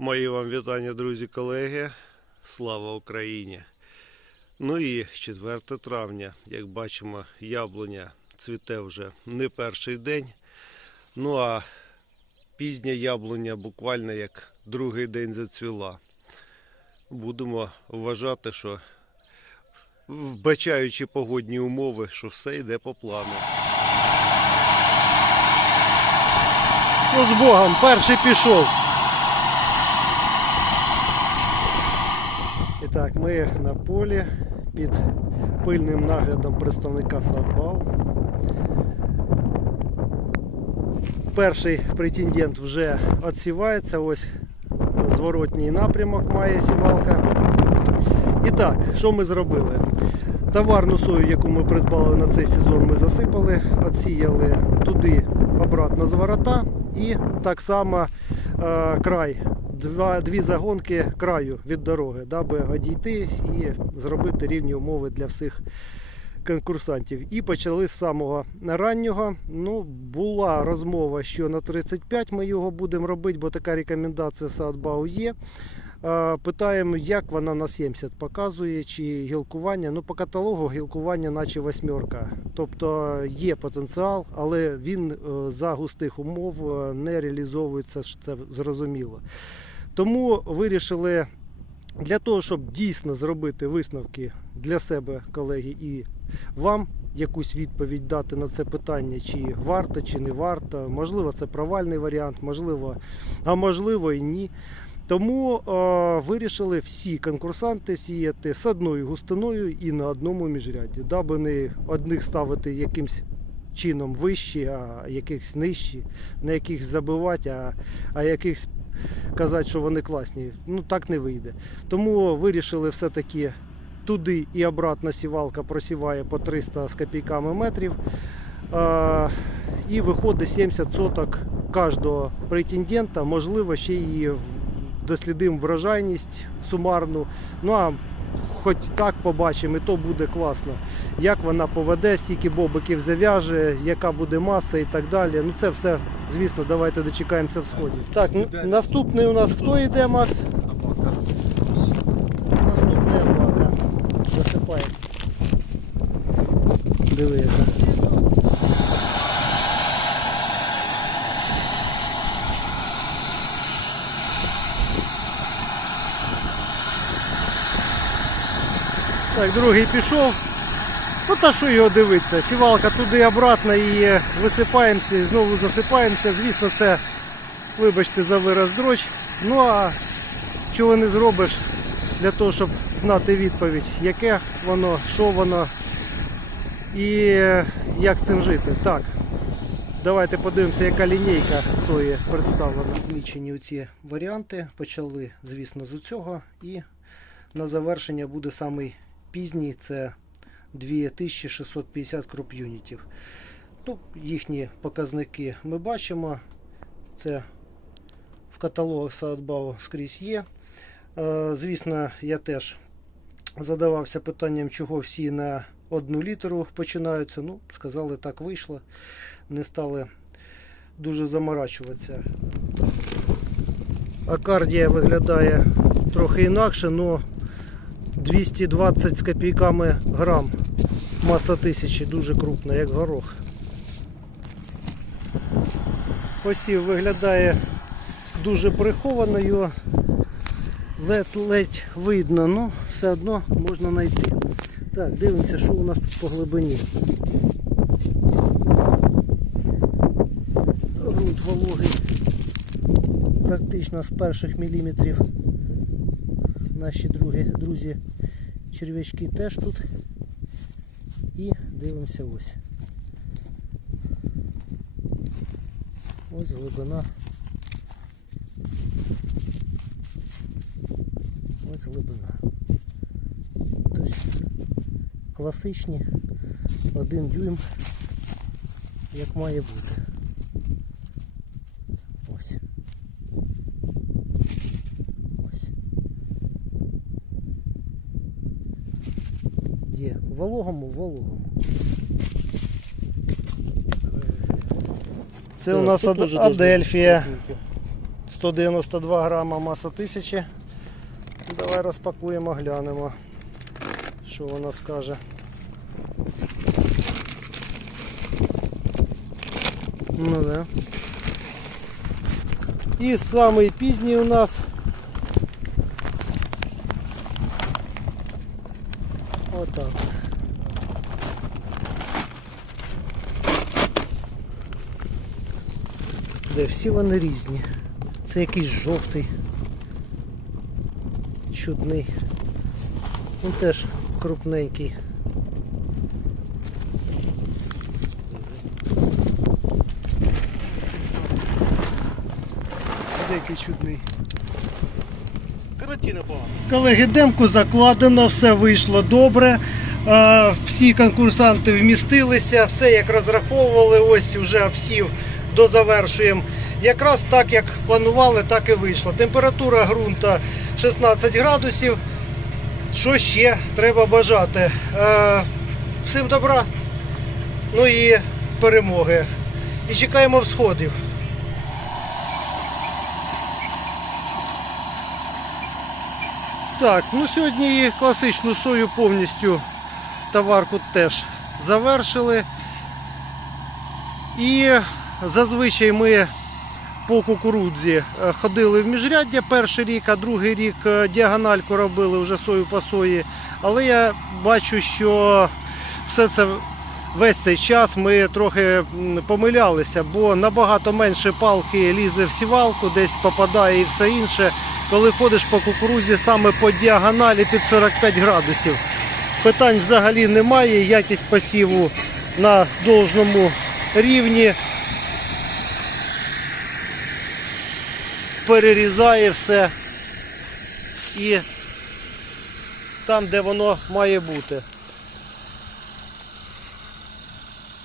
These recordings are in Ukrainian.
Мої вам вітання, друзі, колеги. Слава Україні! Ну і 4 травня, як бачимо, яблуня цвіте вже не перший день. Ну а пізня яблуня буквально як другий день зацвіла. Будемо вважати, що вбачаючи погодні умови, що все йде по плану. Ну, з Богом, перший пішов. І так, ми на полі під пильним наглядом представника Садбау. Перший претендент вже відсівається, ось зворотній напрямок має сівалка. І так, що ми зробили? Товарну сою, яку ми придбали на цей сезон, ми засипали, відсіяли туди обратно з ворота і так само е, край, два, дві загонки краю від дороги, даби одійти і зробити рівні умови для всіх конкурсантів. І почали з самого раннього. Ну, була розмова, що на 35 ми його будемо робити, бо така рекомендація Садбау є. Питаємо, як вона на 70 показує, чи гілкування. Ну, по каталогу гілкування, наче восьмерка. Тобто є потенціал, але він е, за густих умов е, не реалізовується, це зрозуміло. Тому вирішили для того, щоб дійсно зробити висновки для себе, колеги, і вам якусь відповідь дати на це питання, чи варто, чи не варто. Можливо, це провальний варіант, можливо, а можливо і ні. Тому е, вирішили всі конкурсанти сіяти з одною густиною і на одному міжряді, даби не одних ставити якимсь чином вищі, а якихось нижчі, не якихось забивати, а, а якихось казати, що вони класні. Ну так не вийде. Тому вирішили все-таки туди і обратно сівалка просіває по 300 з копійками метрів. Е, і виходить 70 соток кожного претендента, можливо, ще і дослідимо врожайність сумарну. Ну а хоч так побачимо, і то буде класно. Як вона поведе, скільки бобиків зав'яже, яка буде маса і так далі. Ну це все, звісно, давайте дочекаємося в сході. Так, наступний у нас хто йде, Макс? Абака. Наступний абака. Засипає. Диви яка. Так, другий пішов. Ну та що його дивитися? Сівалка туди обратно і висипаємося, і знову засипаємося. Звісно, це, вибачте, за вираз дроч. Ну а чого не зробиш для того, щоб знати відповідь, яке воно, що воно і як з цим жити. Так, давайте подивимося, яка лінійка сої представлена. Відмічені оці варіанти. Почали, звісно, з цього. І на завершення буде самий пізній це 2650 кроп юнітів. Ну, їхні показники ми бачимо. Це в каталогах Саадбау скрізь є. Е, Звісно, я теж задавався питанням, чого всі на одну літеру починаються. Ну, сказали, так вийшло. Не стали дуже заморачуватися. Акардія виглядає трохи інакше, але 220 з копійками грам. Маса тисячі дуже крупна, як горох. Посів виглядає дуже приховано, його ледь видно, ну все одно можна знайти. Так, дивимося, що у нас тут по глибині. Грунт вологий. Практично з перших міліметрів. Наші другі, друзі черв'ячки теж тут. І дивимося ось. Ось глибина. Ось глибина. Тобто класичні один дюйм, як має бути. Ось. Ось. Є. Вологому, в вологому. Це у нас Ад- Адельфія. 192 грама маса тисячі. Давай розпакуємо, глянемо, що вона скаже. Ну да. І самий пізній у нас. Отак. Де всі вони різні. Це якийсь жовтий. Чудний. Він теж крупненький. Деякий чудний. Колеги, демку закладено, все вийшло добре. Всі конкурсанти вмістилися, все як розраховували. Ось вже обсів дозавершуємо. Якраз так, як планували, так і вийшло. Температура ґрунта 16 градусів. Що ще треба бажати? Всім добра, ну і перемоги. І чекаємо всходів. Так, ну сьогодні класичну сою повністю товарку теж завершили. І зазвичай ми по кукурудзі е, ходили в міжряддя перший рік, а другий рік е, діагональку робили вже сою по сої. Але я бачу, що все це весь цей час ми трохи помилялися, бо набагато менше палки лізе в сівалку, десь попадає і все інше коли ходиш по кукурузі саме по діагоналі під 45 градусів. Питань взагалі немає, якість посіву на должному рівні. Перерізає все і там, де воно має бути.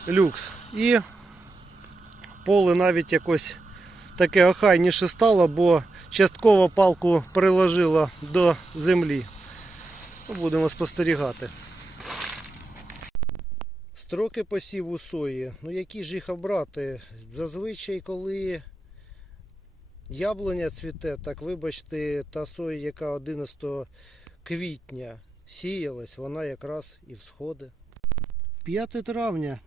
Люкс. І поле навіть якось таке охайніше стало, бо частково палку приложила до землі. Ну, Будемо спостерігати. Строки посіву сої. Ну які ж їх обрати? Зазвичай, коли яблуня цвіте, так вибачте, та соя, яка 11 квітня сіялась, вона якраз і всходить. 5 травня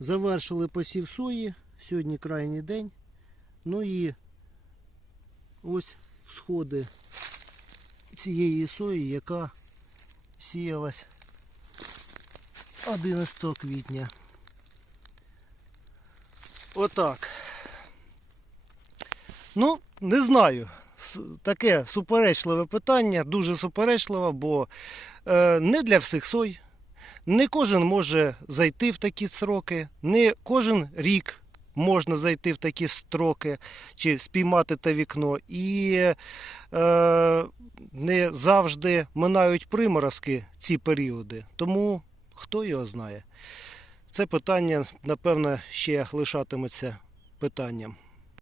завершили посів сої. Сьогодні крайній день. Ну і ось всходи цієї сої, яка сіялась 11 квітня. Отак. Ну, не знаю. Таке суперечливе питання, дуже суперечливе, бо е, не для всіх сой. Не кожен може зайти в такі сроки, не кожен рік можна зайти в такі строки чи спіймати те вікно. І е, не завжди минають приморозки ці періоди. Тому хто його знає. Це питання, напевно, ще лишатиметься питанням.